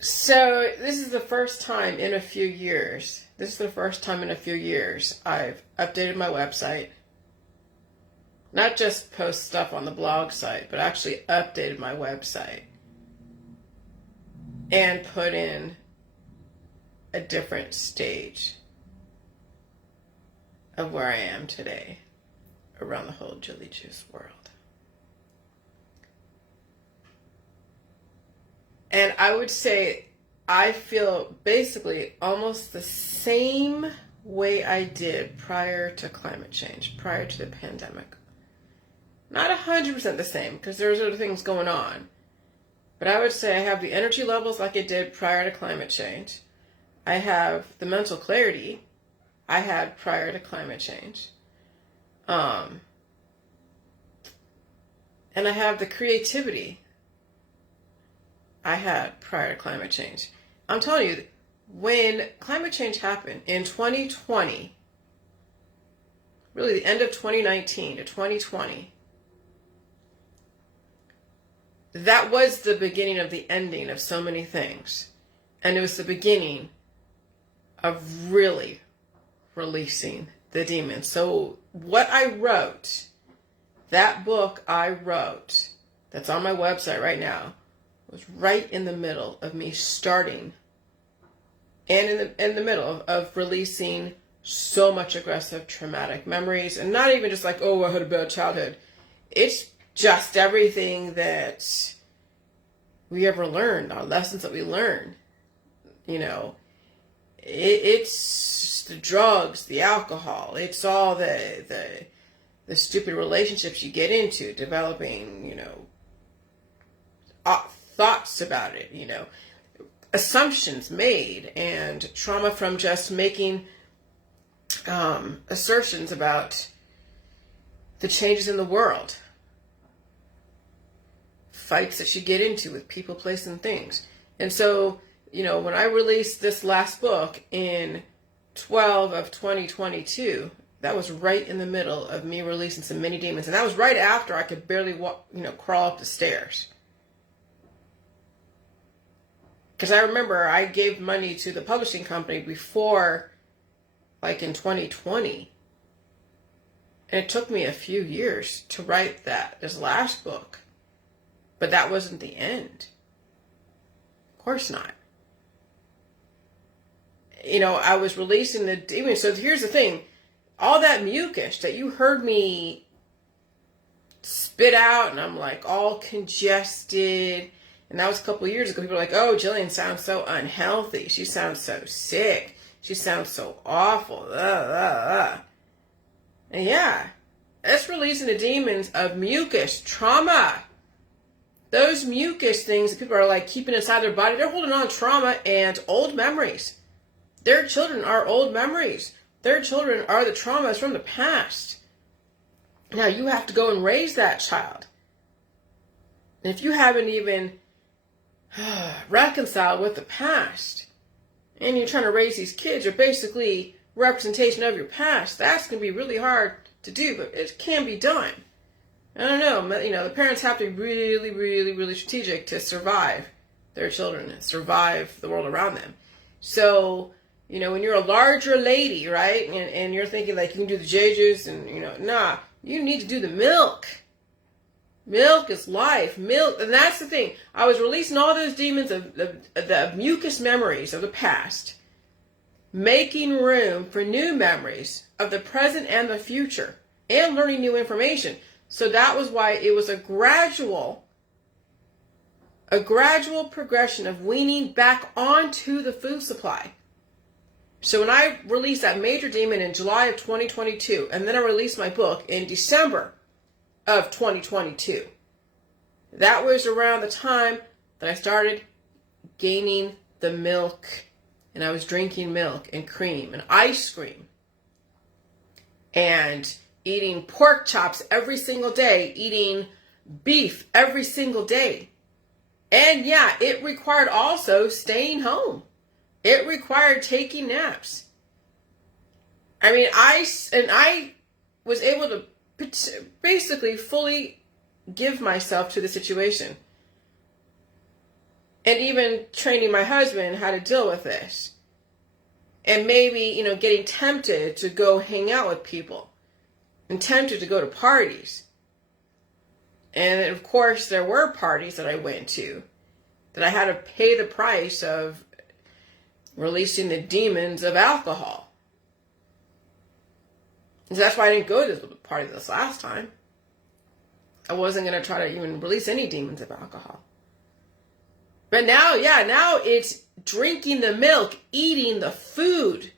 So this is the first time in a few years. I've updated my website. Not just post stuff on the blog site, but actually updated my website and put in a different stage of where I am today around the whole Jilly Juice world. And I would say I feel basically almost the same way I did prior to climate change, prior to the pandemic. Not 100% the same, because there's other things going on. But I would say I have the energy levels like I did prior to climate change. I have the mental clarity I had prior to climate change. And I have the creativity I had prior to climate change. I'm telling you, when climate change happened in 2020, really the end of 2019 to 2020, that was the beginning of the ending of so many things. And it was the beginning of really releasing the demons. So what I wrote, that book I wrote, that's on my website right now, was right in the middle of me starting and in the middle of releasing so much aggressive traumatic memories. And not even just like, oh, I had a bad childhood. It's just everything that we ever learned, our lessons that we learn. You know, it's the drugs, the alcohol, it's all the stupid relationships you get into, developing, thoughts about it, assumptions made, and trauma from just making assertions about the changes in the world. Fights that you get into with people, places, and things. And so, when I released this last book in 12 of 2022, that was right in the middle of me releasing some mini demons. And that was right after I could barely walk, crawl up the stairs. Because I remember I gave money to the publishing company before, like in 2020. And it took me a few years to write this last book. But that wasn't the end. Of course not. I was releasing the demons. So here's the thing. All that mucus that you heard me spit out, and I'm like all congested. And that was a couple of years ago. People were like, oh, Jillian sounds so unhealthy. She sounds so sick. She sounds so awful. And yeah, that's releasing the demons of mucus, trauma. Those mucus things that people are like keeping inside their body, they're holding on to trauma and old memories. Their children are old memories. Their children are the traumas from the past. Now you have to go and raise that child. And if you haven't even reconciled with the past, and you're trying to raise these kids, are basically representation of your past, that's going to be really hard to do, but it can be done. I don't know, the parents have to be really, really, really strategic to survive their children and survive the world around them. So, when you're a larger lady, right, and you're thinking like you can do the J-juice and, you need to do the milk. Milk is life. Milk, and that's the thing. I was releasing all those demons of the mucus memories of the past, making room for new memories of the present and the future, and learning new information. So that was why it was a gradual progression of weaning back onto the food supply. So when I released that major demon in July of 2022, and then I released my book in December of 2022, that was around the time that I started gaining the milk, and I was drinking milk and cream and ice cream and eating pork chops every single day, eating beef every single day. And yeah, it required also staying home. It required taking naps. I mean, I was able to basically fully give myself to the situation. And even training my husband how to deal with this. And maybe, getting tempted to go hang out with people. And tempted to go to parties. And of course, there were parties that I went to that I had to pay the price of releasing the demons of alcohol. So that's why I didn't go to this party this last time. I wasn't going to try to even release any demons of alcohol. But now, now it's drinking the milk, eating the food.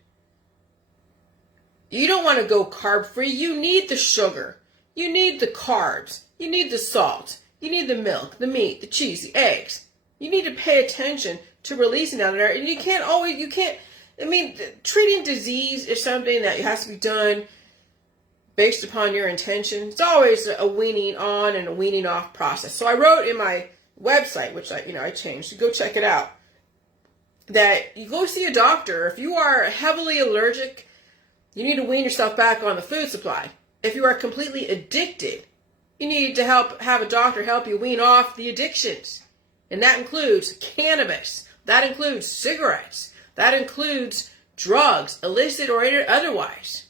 You don't want to go carb free. You need the sugar. You need the carbs. You need the salt. You need the milk, the meat, the cheese, the eggs. You need to pay attention to releasing out of there. And treating disease is something that has to be done based upon your intention. It's always a weaning on and a weaning off process. So I wrote in my website, which I changed, so go check it out, that you go see a doctor. If you are heavily allergic, you need to wean yourself back on the food supply. If you are completely addicted, you need to have a doctor help you wean off the addictions. And that includes cannabis. That includes cigarettes. That includes drugs, illicit or otherwise.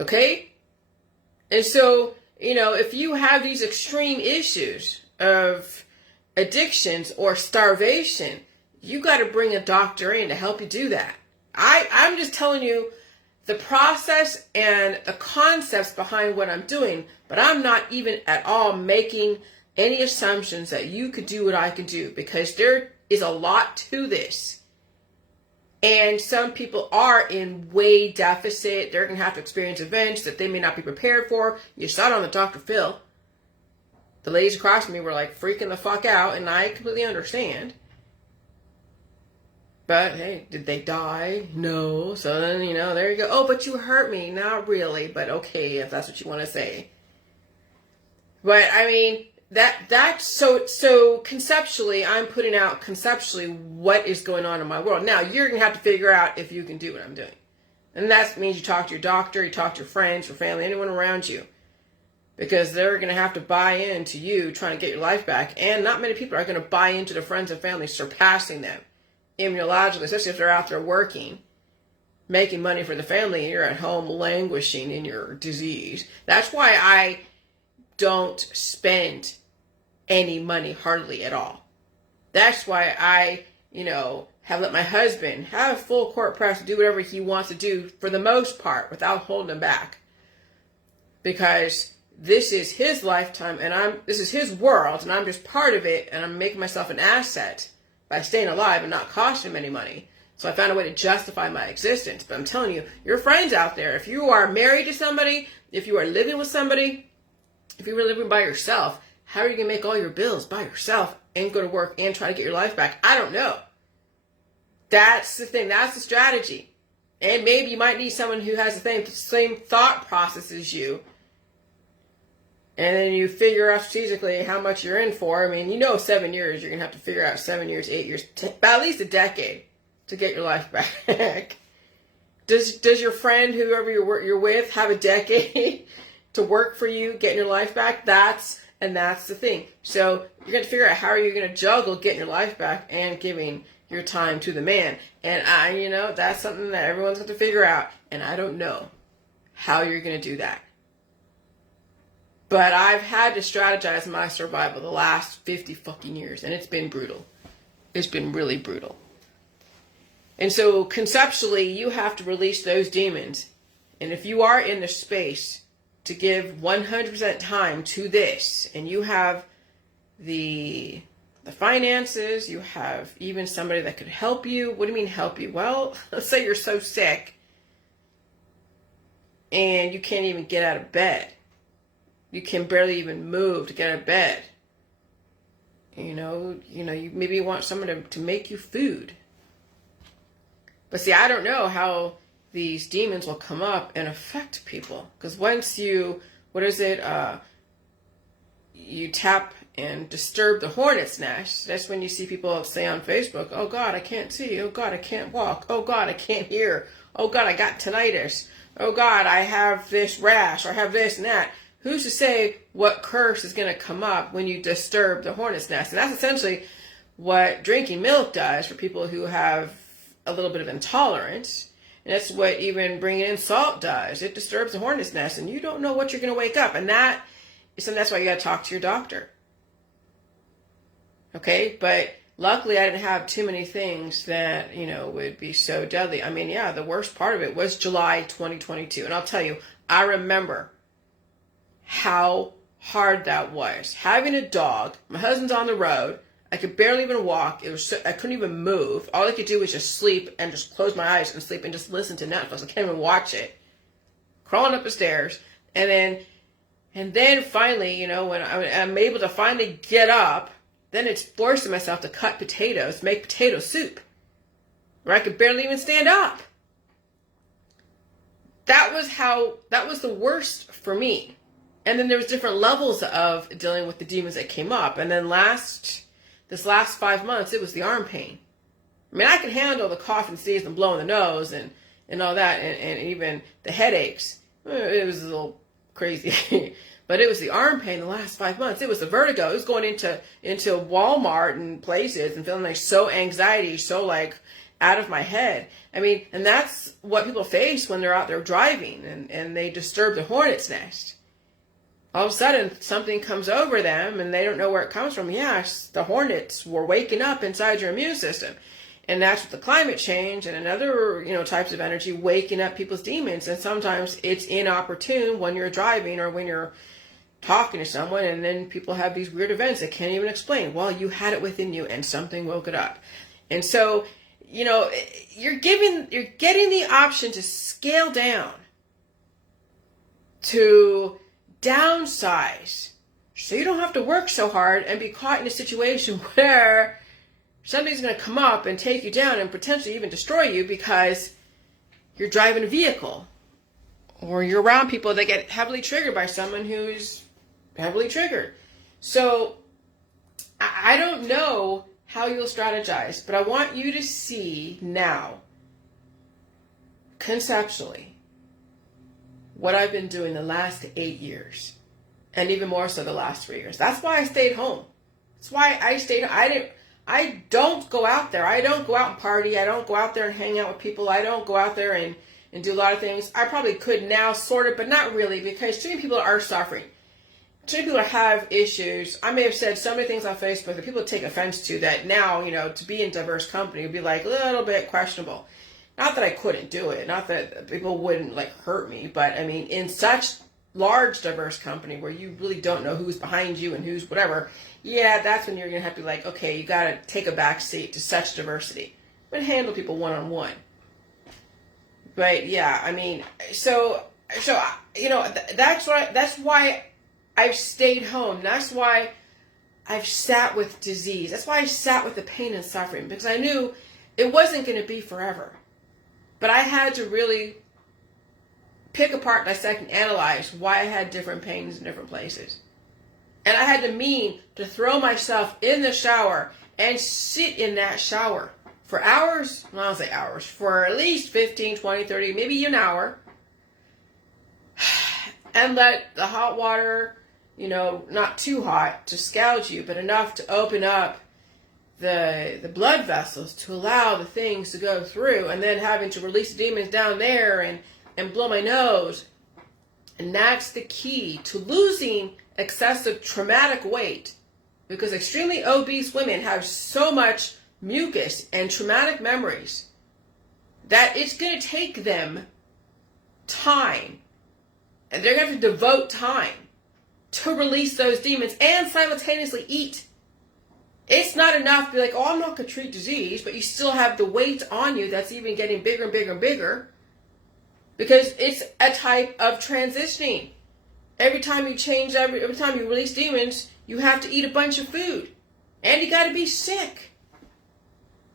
Okay? And so, if you have these extreme issues of addictions or starvation, you got to bring a doctor in to help you do that. I'm just telling you the process and the concepts behind what I'm doing, but I'm not even at all making any assumptions that you could do what I can do, because there is a lot to this. And some people are in way deficit. They're going to have to experience events that they may not be prepared for. You saw it on the Dr. Phil. The ladies across from me were like freaking the fuck out, and I completely understand. But hey, did they die? No. So then, there you go. Oh, but you hurt me. Not really, but okay, if that's what you want to say. But that's so conceptually, I'm putting out conceptually what is going on in my world. Now, you're going to have to figure out if you can do what I'm doing. And that means you talk to your doctor, you talk to your friends, your family, anyone around you. Because they're going to have to buy into you trying to get your life back. And not many people are going to buy into the friends and family surpassing them immunologically, especially if they're out there working, making money for the family, and you're at home languishing in your disease. That's why I don't spend any money hardly at all. That's why I, have let my husband have a full court press to do whatever he wants to do for the most part without holding him back. Because this is his lifetime and this is his world and I'm just part of it, and I'm making myself an asset by staying alive and not costing him any money. So I found a way to justify my existence. But I'm telling you, your friends out there, if you are married to somebody, if you are living with somebody, if you were living by yourself, how are you going to make all your bills by yourself and go to work and try to get your life back? I don't know. That's the thing. That's the strategy. And maybe you might need someone who has the same thought process as you. And then you figure out strategically how much you're in for. 7 years, you're going to have to figure out 7 years, 8 years, about at least a decade to get your life back. Does your friend, whoever you're with, have a decade to work for you, getting your life back? That's the thing. So you're going to figure out how are you going to juggle getting your life back and giving your time to the man. And that's something that everyone's going to figure out. And I don't know how you're going to do that. But I've had to strategize my survival the last 50 fucking years. And it's been brutal. It's been really brutal. And so conceptually, you have to release those demons. And if you are in the space to give 100% time to this, and you have the finances, you have even somebody that could help you. What do you mean help you? Well, let's say you're so sick and you can't even get out of bed. You can barely even move to get out of bed. You maybe want someone to make you food. But see, I don't know how these demons will come up and affect people. Because once you tap and disturb the hornet's nest, that's when you see people say on Facebook, oh God, I can't see. Oh God, I can't walk. Oh God, I can't hear. Oh God, I got tinnitus. Oh God, I have this rash or I have this and that. who's to say what curse is going to come up when you disturb the hornet's nest? And that's essentially what drinking milk does for people who have a little bit of intolerance. And that's what even bringing in salt does. It disturbs the hornet's nest, and you don't know what you're going to wake up. And that's why you got to talk to your doctor. Okay, but luckily I didn't have too many things that, would be so deadly. I mean, yeah, the worst part of it was July 2022. And I'll tell you, I remember how hard that was. Having a dog, my husband's on the road, I could barely even walk. I couldn't even move. All I could do was just sleep and just close my eyes and sleep and just listen to Netflix. I can't even watch it. Crawling up the stairs. And then finally, when I'm able to finally get up, then it's forcing myself to cut potatoes, make potato soup, where I could barely even stand up. That was the worst for me. And then there was different levels of dealing with the demons that came up. And then this last 5 months, it was the arm pain. I mean, I can handle the cough and sneeze and blowing the nose and all that, and even the headaches. It was a little crazy. But it was the arm pain the last 5 months. It was the vertigo. It was going into Walmart and places and feeling like so anxiety, so like out of my head. I mean, and that's what people face when they're out there driving and they disturb the hornet's nest. All of a sudden, something comes over them and they don't know where it comes from. Yes, the hornets were waking up inside your immune system. And that's with the climate change and another, types of energy waking up people's demons. And sometimes it's inopportune when you're driving or when you're talking to someone, and then people have these weird events they can't even explain. Well, you had it within you and something woke it up. And so, you're getting the option to scale down, to downsize, so you don't have to work so hard and be caught in a situation where something's going to come up and take you down and potentially even destroy you because you're driving a vehicle or you're around people that get heavily triggered by someone who's heavily triggered. So I don't know how you'll strategize, but I want you to see now, conceptually, what I've been doing the last 8 years, and even more so the last 3 years. That's why I stayed home. That's why I stayed. I don't go out there. I don't go out and party. I don't go out there and hang out with people. I don't go out there and do a lot of things. I probably could now, sort of, but not really, because too many people are suffering. Too many people have issues. I may have said so many things on Facebook that people take offense to that now, to be in diverse company would be like a little bit questionable. Not that I couldn't do it. Not that people wouldn't hurt me. But I mean, in such large diverse company where you really don't know who's behind you and who's whatever, yeah, that's when you're going to have to be like, okay, you got to take a back seat to such diversity. But handle people one-on-one. But yeah, I mean, so that's why I've stayed home. That's why I've sat with disease. That's why I sat with the pain and suffering, because I knew it wasn't going to be forever. But I had to really pick apart, dissect, and analyze why I had different pains in different places. And I had to throw myself in the shower and sit in that shower for hours. Well, I'll say hours. For at least 15, 20, 30, maybe an hour. And let the hot water, not too hot to scald you, but enough to open up the blood vessels to allow the things to go through, and then having to release the demons down there and blow my nose. And that's the key to losing excessive traumatic weight, because extremely obese women have so much mucus and traumatic memories that it's going to take them time, and they're going to have to devote time to release those demons and simultaneously eat. It's not enough to be like, oh, I'm not going to treat disease, but you still have the weight on you that's even getting bigger and bigger and bigger, because it's a type of transitioning. Every time you change, every time you release demons, you have to eat a bunch of food, and you got to be sick.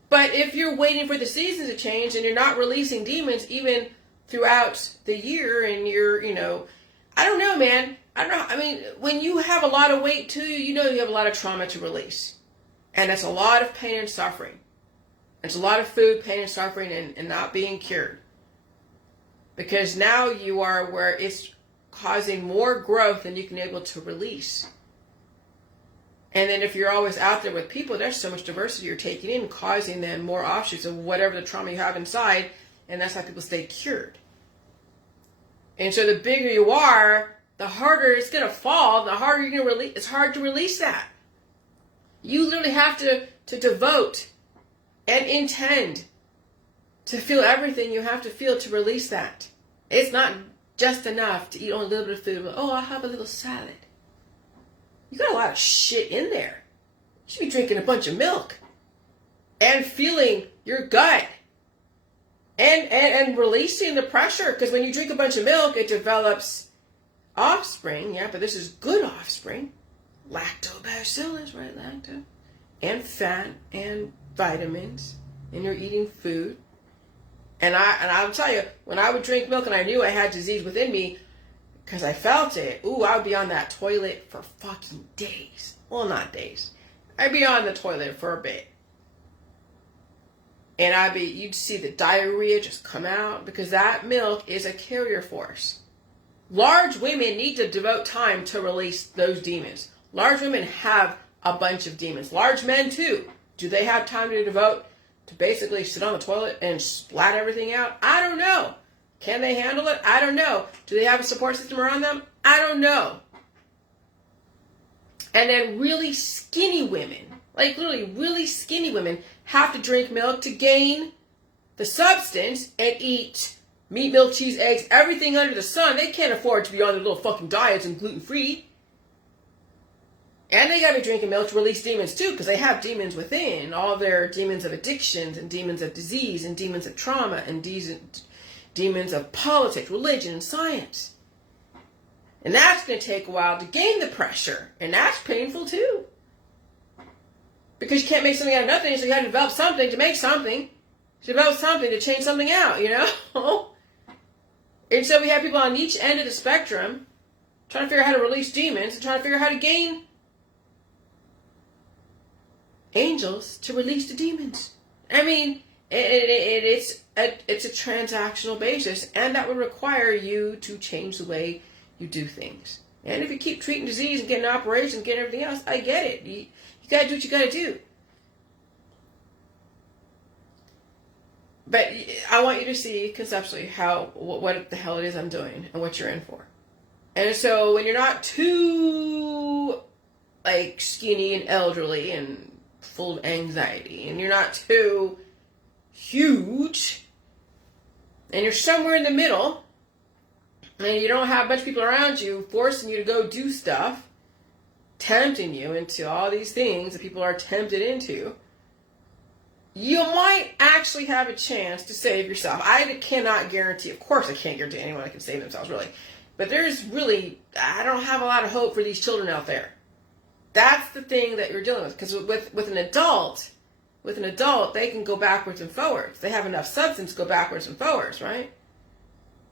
But if you're waiting for the seasons to change and you're not releasing demons even throughout the year, and you're, I don't know, man. I don't know. I mean, when you have a lot of weight too, you have a lot of trauma to release. And that's a lot of pain and suffering. It's a lot of food, pain and suffering, and not being cured. Because now you are where it's causing more growth than you can able to release. And then if you're always out there with people, there's so much diversity you're taking in, causing them more offshoots of whatever the trauma you have inside, and that's how people stay cured. And so the bigger you are, the harder it's going to fall, the harder you're going to release. It's hard to release that. You literally have to devote and intend to feel everything you have to feel to release that. It's not just enough to eat only a little bit of food. Oh, I'll have a little salad. You got a lot of shit in there. You should be drinking a bunch of milk and feeling your gut and releasing the pressure. Because when you drink a bunch of milk, it develops offspring. Yeah, but this is good offspring. Lactobacillus, right? Lacto. And fat and vitamins. And you're eating food. And I'll tell you, when I would drink milk and I knew I had disease within me, because I felt it, I would be on that toilet for fucking days. Well, not days. I'd be on the toilet for a bit. And you'd see the diarrhea just come out, because that milk is a carrier force. Large women need to devote time to release those demons. Large women have a bunch of demons. Large men too. Do they have time to devote to basically sit on the toilet and splat everything out? I don't know. Can they handle it? I don't know. Do they have a support system around them? I don't know. And then really skinny women, like literally really skinny women, have to drink milk to gain the substance and eat meat, milk, cheese, eggs, everything under the sun. They can't afford to be on their little fucking diets and gluten-free. And they gotta be drinking milk to release demons too, because they have demons within. All their demons of addictions and demons of disease and demons of trauma and demons of politics, religion, and science. And that's going to take a while to gain the pressure. And that's painful too. Because you can't make something out of nothing, so you have to develop something to make something. To develop something to change something out, you know? And so we have people on each end of the spectrum trying to figure out how to release demons and trying to figure out how to gain angels to release the demons. I mean, it's a transactional basis, and that would require you to change the way you do things. And if you keep treating disease and getting operations and getting everything else, I get it. You got to do what you got to do. But I want you to see conceptually what the hell it is I'm doing and what you're in for. And so when you're not too like skinny and elderly and full of anxiety, and you're not too huge, and you're somewhere in the middle, and you don't have a bunch of people around you forcing you to go do stuff, tempting you into all these things that people are tempted into, you might actually have a chance to save yourself. I cannot guarantee, of course I can't guarantee anyone can save themselves, really. But I don't have a lot of hope for these children out there. That's the thing that you're dealing with. Because with an adult, they can go backwards and forwards. They have enough substance to go backwards and forwards, right?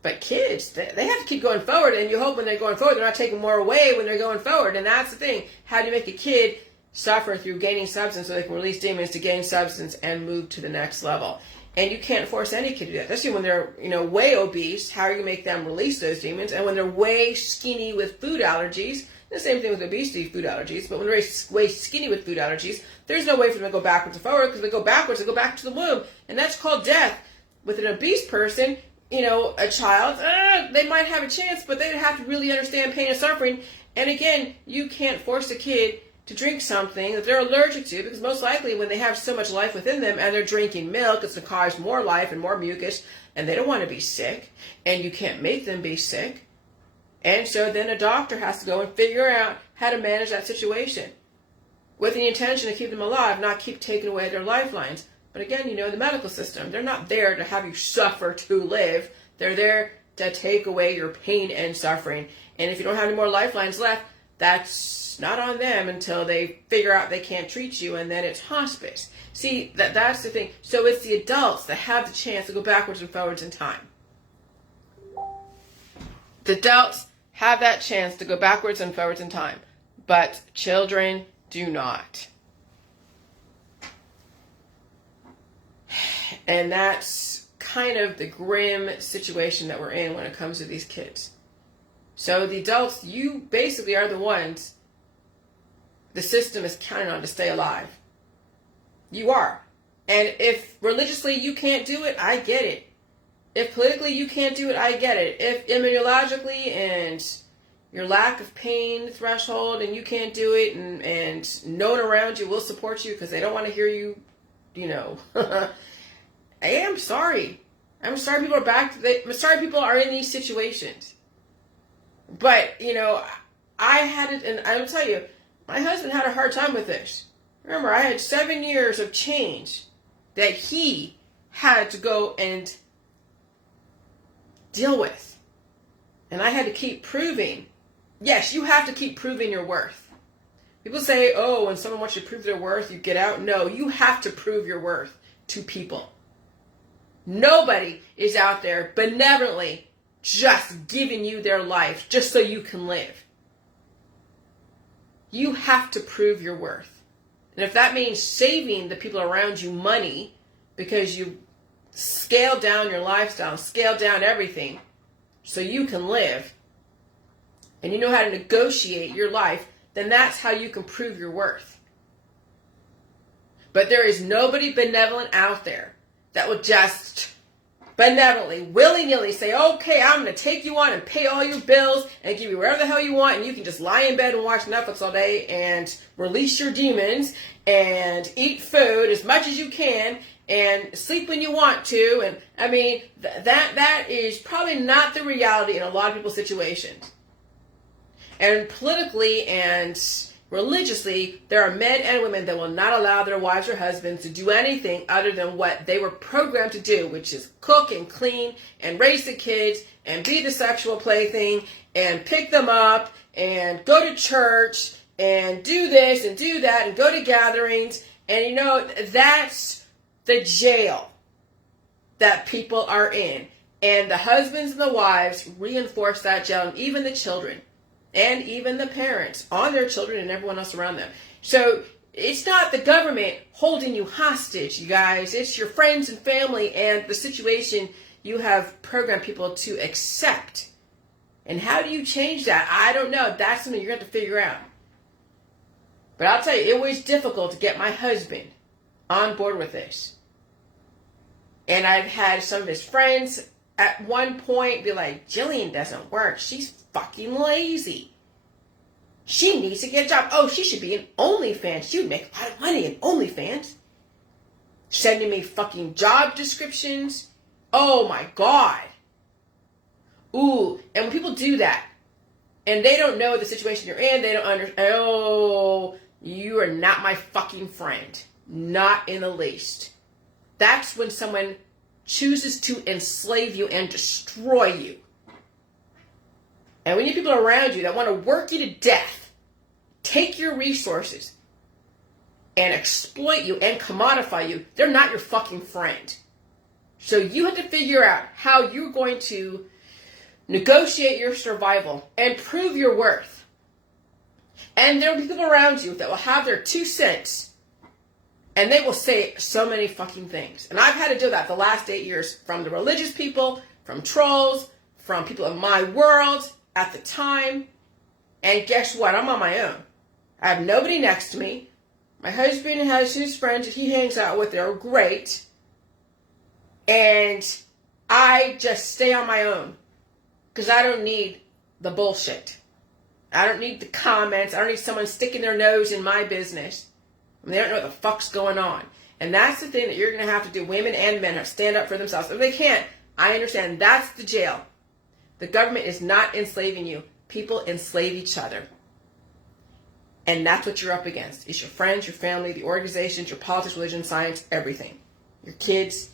But kids, they have to keep going forward, and you hope when they're going forward, they're not taking more away when they're going forward. And that's the thing. How do you make a kid suffer through gaining substance so they can release demons to gain substance and move to the next level? And you can't force any kid to do that. Especially when they're, way obese. How are you going to make them release those demons? And when they're way skinny with food allergies, the same thing with obesity, food allergies. But when they're way skinny with food allergies, there's no way for them to go backwards and forward, because if they go backwards, they go back to the womb. And that's called death. With an obese person, a child, they might have a chance, but they'd have to really understand pain and suffering. And again, you can't force a kid to drink something that they're allergic to, because most likely when they have so much life within them and they're drinking milk, it's going to cause more life and more mucus, and they don't want to be sick, and you can't make them be sick. And so then a doctor has to go and figure out how to manage that situation with the intention to keep them alive, not keep taking away their lifelines. But again, the medical system, they're not there to have you suffer to live. They're there to take away your pain and suffering. And if you don't have any more lifelines left, that's not on them until they figure out they can't treat you, and then it's hospice. See, that's the thing. So it's the adults that have the chance to go backwards and forwards in time. The adults have that chance to go backwards and forwards in time, but children do not. And that's kind of the grim situation that we're in when it comes to these kids. So the adults, you basically are the ones the system is counting on to stay alive. You are. And if religiously you can't do it, I get it. If politically you can't do it, I get it. If immunologically and your lack of pain threshold and you can't do it, and no one around you will support you because they don't want to hear you, I am sorry. I'm sorry people I'm sorry people are in these situations. But, I had it, and I'll tell you, my husband had a hard time with this. Remember, I had 7 years of change that he had to go and deal with. And I had to keep proving. Yes, you have to keep proving your worth. People say, oh, when someone wants you to prove their worth, you get out. No, you have to prove your worth to people. Nobody is out there benevolently just giving you their life just so you can live. You have to prove your worth. And if that means saving the people around you money because you scale down your lifestyle, scale down everything so you can live, and you know how to negotiate your life, then that's how you can prove your worth. But there is nobody benevolent out there that will just benevolently, willy-nilly say, okay, I'm going to take you on and pay all your bills and give you whatever the hell you want, and you can just lie in bed and watch Netflix all day and release your demons and eat food as much as you can and sleep when you want to. And I mean, that is probably not the reality in a lot of people's situations. And politically and religiously, there are men and women that will not allow their wives or husbands to do anything other than what they were programmed to do, which is cook and clean and raise the kids and be the sexual plaything and pick them up and go to church and do this and do that and go to gatherings. And that's the jail that people are in. And the husbands and the wives reinforce that jail, and even the children. And even the parents on their children and everyone else around them. So it's not the government holding you hostage, you guys. It's your friends and family and the situation you have programmed people to accept. And how do you change that? I don't know. That's something you're going to have to figure out. But I'll tell you, it was difficult to get my husband on board with this. And I've had some of his friends at one point be like, Jillian doesn't work. She's fucking lazy. She needs to get a job. Oh, she should be in OnlyFans. She would make a lot of money in OnlyFans. Sending me fucking job descriptions. Oh my God. Ooh, and when people do that, and they don't know the situation you're in, they don't understand, oh, you are not my fucking friend. Not in the least. That's when someone chooses to enslave you and destroy you. And we need people around you that want to work you to death, take your resources, and exploit you and commodify you. They're not your fucking friend. So you have to figure out how you're going to negotiate your survival and prove your worth. And there will be people around you that will have their 2 cents, and they will say so many fucking things. And I've had to do that the last 8 years, from the religious people, from trolls, from people in my world at the time. And guess what? I'm on my own. I have nobody next to me. My husband has his friends that he hangs out with. They're great. And I just stay on my own. Because I don't need the bullshit. I don't need the comments. I don't need someone sticking their nose in my business. They don't know what the fuck's going on. And that's the thing that you're going to have to do. Women and men have to stand up for themselves. If they can't, I understand. That's the jail. The government is not enslaving you. People enslave each other. And that's what you're up against. It's your friends, your family, the organizations, your politics, religion, science, everything. Your kids.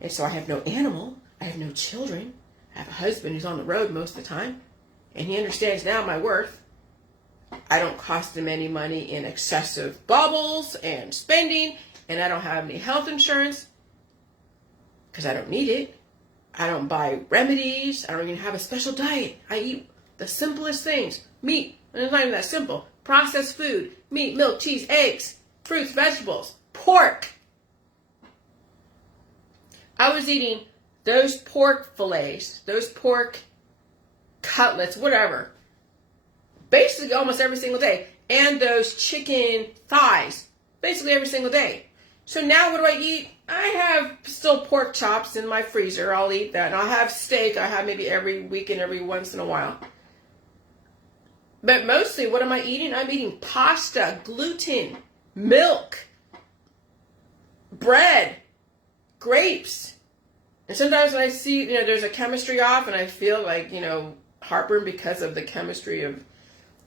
And so I have no animal. I have no children. I have a husband who's on the road most of the time. And he understands now my worth. I don't cost him any money in excessive bubbles and spending. And I don't have any health insurance. Because I don't need it. I don't buy remedies. I don't even have a special diet. I eat the simplest things. Meat. And it's not even that simple. Processed food. Meat, milk, cheese, eggs, fruits, vegetables, pork. I was eating those pork fillets, those pork cutlets, whatever. Basically almost every single day. And those chicken thighs, basically every single day. So now what do I eat? I have still pork chops in my freezer. I'll eat that. And I'll have steak. I have maybe every weekend, every once in a while. But mostly, what am I eating? I'm eating pasta, gluten, milk, bread, grapes. And sometimes when I see, there's a chemistry off and I feel like, heartburn because of the chemistry of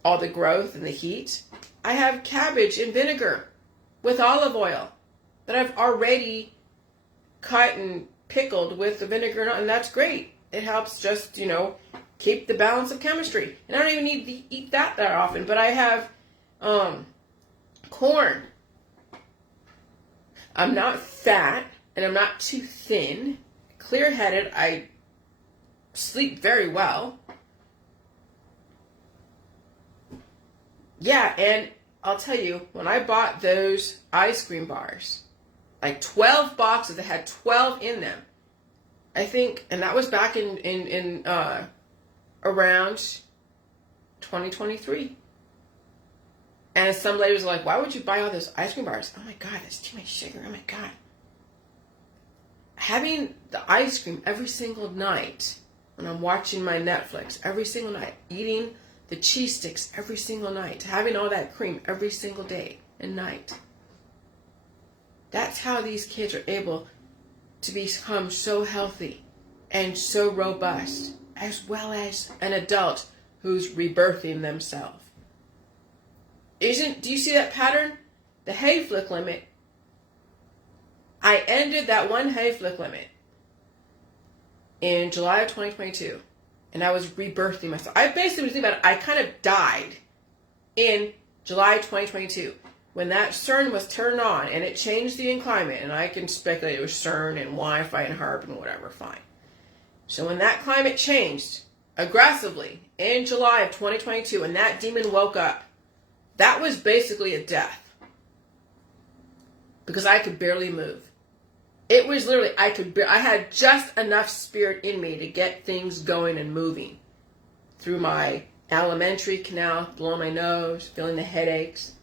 all the growth and the heat, I have cabbage and vinegar with olive oil that I've already cut and pickled with the vinegar, and that's great. It helps just, keep the balance of chemistry. And I don't even need to eat that often, but I have corn. I'm not fat, and I'm not too thin. Clear-headed. I sleep very well. Yeah, and I'll tell you, when I bought those ice cream bars, like 12 boxes that had 12 in them, I think, and that was back in around 2023. And some ladies were like, why would you buy all those ice cream bars? Oh my God, that's too much sugar. Oh my God. Having the ice cream every single night when I'm watching my Netflix, every single night, eating the cheese sticks every single night, having all that cream every single day and night. That's how these kids are able to become so healthy and so robust, as well as an adult who's rebirthing themselves. Do you see that pattern? The hay flick limit. I ended that one hay flick limit in July of 2022. And I was rebirthing myself. I basically was thinking about it. I kind of died in July 2022 when that CERN was turned on and it changed the climate. And I can speculate it was CERN and Wi-Fi and HARP and whatever. Fine. So when that climate changed aggressively in July of 2022 and that demon woke up, that was basically a death. Because I could barely move. It was literally, I had just enough spirit in me to get things going and moving through my alimentary canal, blowing my nose, feeling the headaches.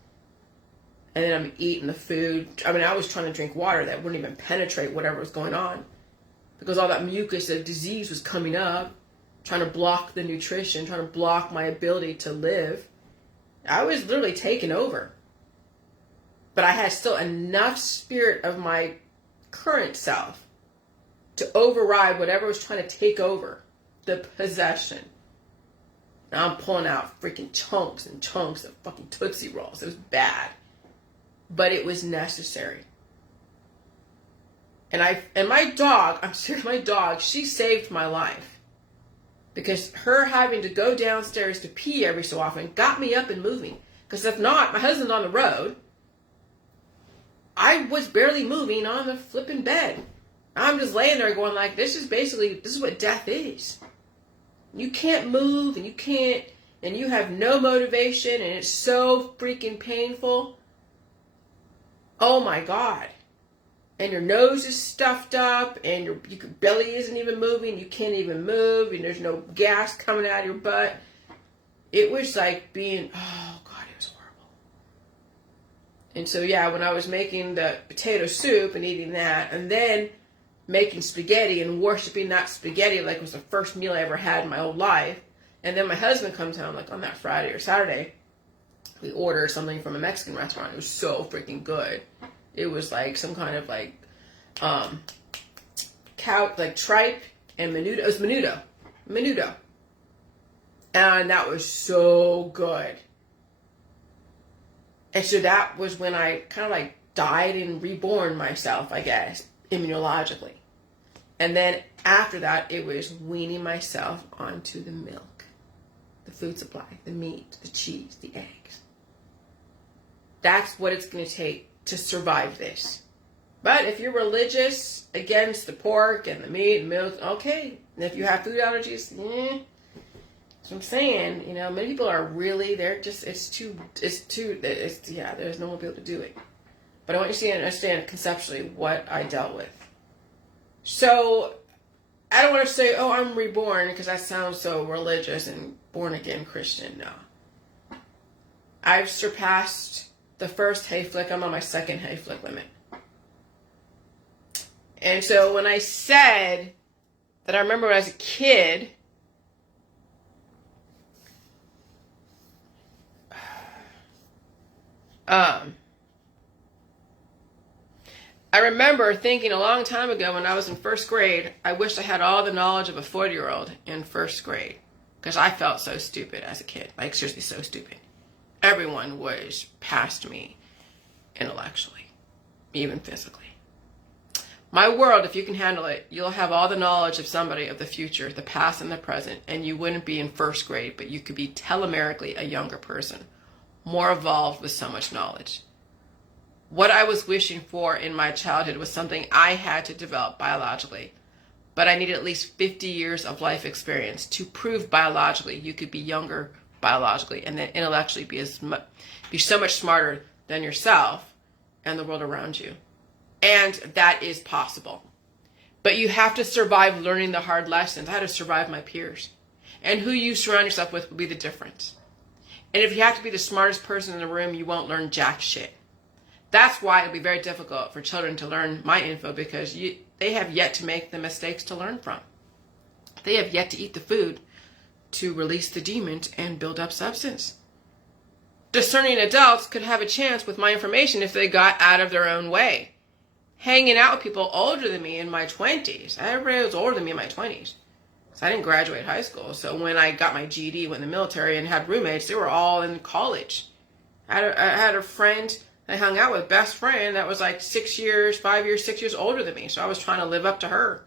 And then I'm eating the food. I was trying to drink water that wouldn't even penetrate whatever was going on because all that mucus of disease was coming up, trying to block the nutrition, trying to block my ability to live. I was literally taken over. But I had still enough spirit of my current self to override whatever was trying to take over the possession. Now I'm pulling out freaking chunks and chunks of fucking Tootsie Rolls. It was bad. But it was necessary. And my dog, I'm serious, my dog, she saved my life. Because her having to go downstairs to pee every so often got me up and moving. Because if not, my husband's on the road. I was barely moving on the flipping bed. I'm just laying there going like, this is what death is. You can't move and you have no motivation and it's so freaking painful. Oh my God. And your nose is stuffed up and your belly isn't even moving. You can't even move and there's no gas coming out of your butt. It was like being, oh God, it was horrible. And so, yeah, when I was making the potato soup and eating that and then making spaghetti and worshiping that spaghetti like it was the first meal I ever had in my whole life. And then my husband comes home like on that Friday or Saturday. We ordered something from a Mexican restaurant. It was so freaking good. It was like some kind of like tripe and menudo. It was menudo. And that was so good. And so that was when I kind of like died and reborn myself, I guess, immunologically. And then after that, it was weaning myself onto the milk, the food supply, the meat, the cheese, the eggs. That's what it's going to take to survive this. But if you're religious against the pork and the meat and milk, okay. And if you have food allergies, that's what I'm saying. Many people are really, there's no one be able to do it. But I want you to understand conceptually what I dealt with. So I don't want to say, oh, I'm reborn, because that sounds so religious and born again Christian. No. I've surpassed the first hay flick. I'm on my second hay flick limit. And so when I said that I remember as a kid, I remember thinking a long time ago when I was in first grade, I wished I had all the knowledge of a 40-year-old in first grade, because I felt so stupid as a kid, like seriously so stupid. Everyone was past me intellectually, even physically. My world, if you can handle it, you'll have all the knowledge of somebody of the future, the past and the present, and you wouldn't be in first grade, but you could be telemerically a younger person, more evolved with so much knowledge. What I was wishing for in my childhood was something I had to develop biologically, but I needed at least 50 years of life experience to prove biologically you could be younger biologically and then intellectually be so much smarter than yourself and the world around you. And that is possible. But you have to survive learning the hard lessons. I had to survive my peers. And who you surround yourself with will be the difference. And if you have to be the smartest person in the room, you won't learn jack shit. That's why it'll be very difficult for children to learn my info, because they have yet to make the mistakes to learn from. They have yet to eat the food to release the demons and build up substance. Discerning adults could have a chance with my information if they got out of their own way. Hanging out with people older than me in my 20s. Everybody was older than me in my 20s. So I didn't graduate high school. So when I got my GED, went in the military, and had roommates, they were all in college. I had a friend I hung out with, best friend, that was like 6 years older than me. So I was trying to live up to her.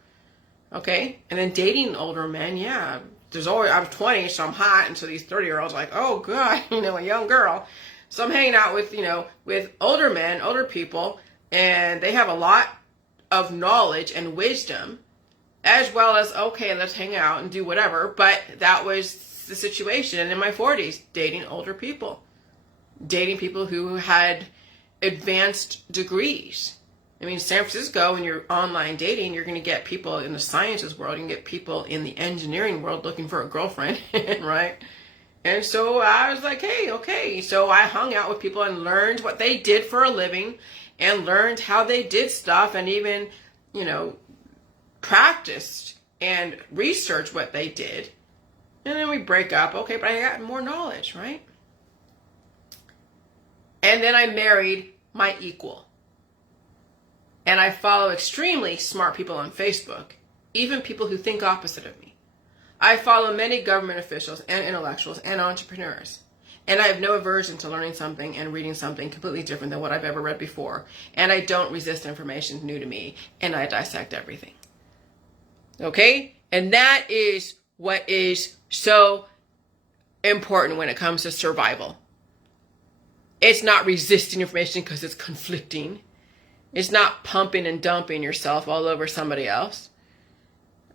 Okay? And then dating older men, yeah. I was 20, so I'm hot. And so these 30-year-olds are like, oh, God, a young girl. So I'm hanging out with, with older men, older people, and they have a lot of knowledge and wisdom, as well as, okay, let's hang out and do whatever. But that was the situation. And in my 40s, dating older people. Dating people who had advanced degrees. I mean, San Francisco, when you're online dating, you're going to get people in the sciences world. You can get people in the engineering world looking for a girlfriend, right? And so I was like, hey, okay. So I hung out with people and learned what they did for a living and learned how they did stuff and even, practiced and researched what they did. And then we break up. Okay, but I got more knowledge, right? And then I married my equal. And I follow extremely smart people on Facebook, even people who think opposite of me. I follow many government officials and intellectuals and entrepreneurs. And I have no aversion to learning something and reading something completely different than what I've ever read before. And I don't resist information new to me. And I dissect everything. Okay? And that is what is so important when it comes to survival. It's not resisting information because it's conflicting. It's not pumping and dumping yourself all over somebody else.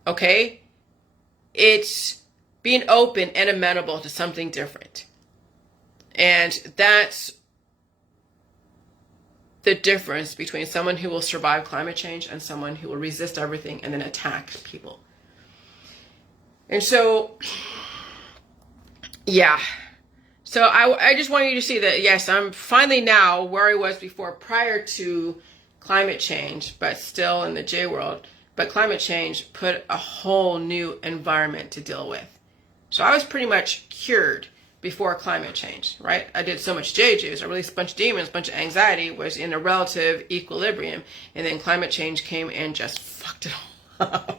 Okay? It's being open and amenable to something different. And that's the difference between someone who will survive climate change and someone who will resist everything and then attack people. And so, yeah. So I just want you to see that, yes, I'm finally now where I was before prior to climate change, but still in the J world. But climate change put a whole new environment to deal with. So I was pretty much cured before climate change, right? I did so much J juice. I released a bunch of demons, a bunch of anxiety, was in a relative equilibrium. And then climate change came and just fucked it all up.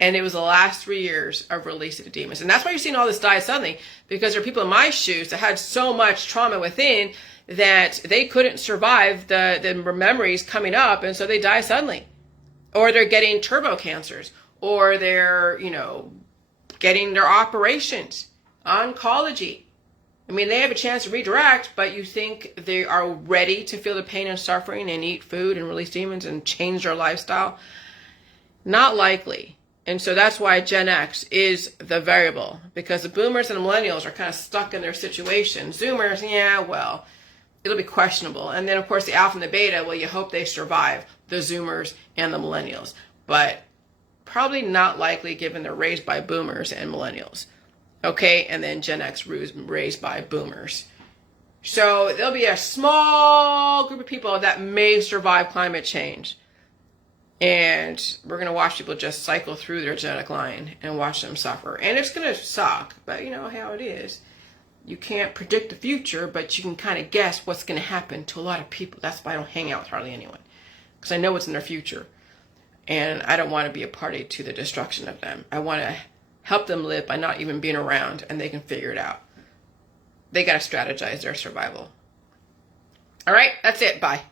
And it was the last 3 years of releasing the demons. And that's why you're seeing all this die suddenly, because there are people in my shoes that had so much trauma within that they couldn't survive the memories coming up, and so they die suddenly. Or they're getting turbo cancers, or they're, getting their operations, oncology. I mean, they have a chance to redirect, but you think they are ready to feel the pain and suffering and eat food and release demons and change their lifestyle? Not likely. And so that's why Gen X is the variable, because the boomers and the millennials are kind of stuck in their situation. Zoomers, yeah, well, it'll be questionable. And then, of course, the alpha and the beta, well, you hope they survive, the Zoomers and the millennials. But probably not likely given they're raised by boomers and millennials. Okay, and then Gen X raised by boomers. So there'll be a small group of people that may survive climate change. And we're going to watch people just cycle through their genetic line and watch them suffer. And it's going to suck, but you know how it is. You can't predict the future, but you can kind of guess what's going to happen to a lot of people. That's why I don't hang out with hardly anyone, because I know what's in their future. And I don't want to be a party to the destruction of them. I want to help them live by not even being around, and they can figure it out. They got to strategize their survival. All right, that's it. Bye.